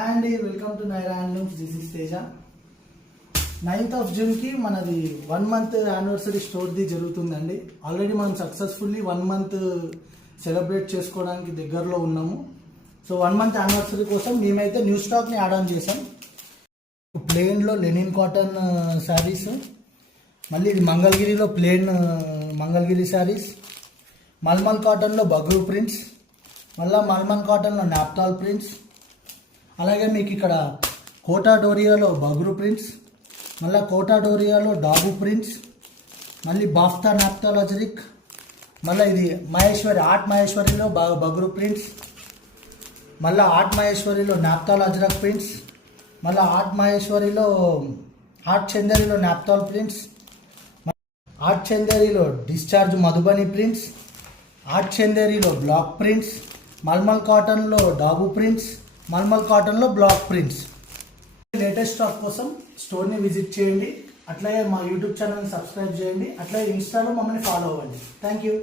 And welcome to Naira handlooms. This is Teja. 9th of June కి మనది 1 month anniversary స్టోర్ది జరుగుతుందండి. Already మనం సక్సెస్ఫుల్లీ 1 month సెలబ్రేట్ చేసుకోవడానికి దగ్గరలో ఉన్నాము. సో 1 month యానివర్సరీ కోసం మేమైతే న్యూ స్టాక్ని యాడ్ ఆన్ చేసాం. ప్లెయిన్లో లెనిన్ కాటన్ శారీస్, మళ్ళీ ఇది మంగళగిరిలో ప్లెయిన్ మంగళగిరి శారీస్, మల్మల్ కాటన్లో బగ్రూ ప్రింట్స్, మళ్ళీ మల్మల్ కాటన్లో నాప్తాల్ ప్రింట్స్, అలాగే మీకు ఇక్కడ కోటా డోరియాలో బగ్రూ ప్రింట్స్, మళ్ళీ కోటా డోరియాలో డాబు ప్రింట్స్, మళ్ళీ బాఫ్తా నాప్తాల్ అజరిక్, మళ్ళీ ఇది మహేశ్వరి ఆర్ట్ మహేశ్వరిలో బగ్రూ ప్రింట్స్, మళ్ళీ ఆర్ట్ మహేశ్వరిలో నాప్తాల్ అజరక్ ప్రింట్స్, మళ్ళీ ఆర్ట్ మహేశ్వరిలో ఆర్ట్ చందేరిలో నాప్తాల్ ప్రింట్స్, ఆర్ట్ చందేరిలో డిశ్చార్జ్ మధుబని ప్రింట్స్, ఆర్ట్ చందేరిలో బ్లాక్ ప్రింట్స్, మల్మల్ కాటన్లో డాబు ప్రింట్స్, మల్మల్ కాటన్లో బ్లాక్ ప్రింట్స్. లేటెస్ట్ స్టాక్ కోసం స్టోర్ని విజిట్ చేయండి. అట్లాగే మా యూట్యూబ్ ఛానల్ని సబ్స్క్రైబ్ చేయండి. అట్లాగే ఇన్స్టాలో మమ్మల్ని ఫాలో అవ్వండి. Thank you.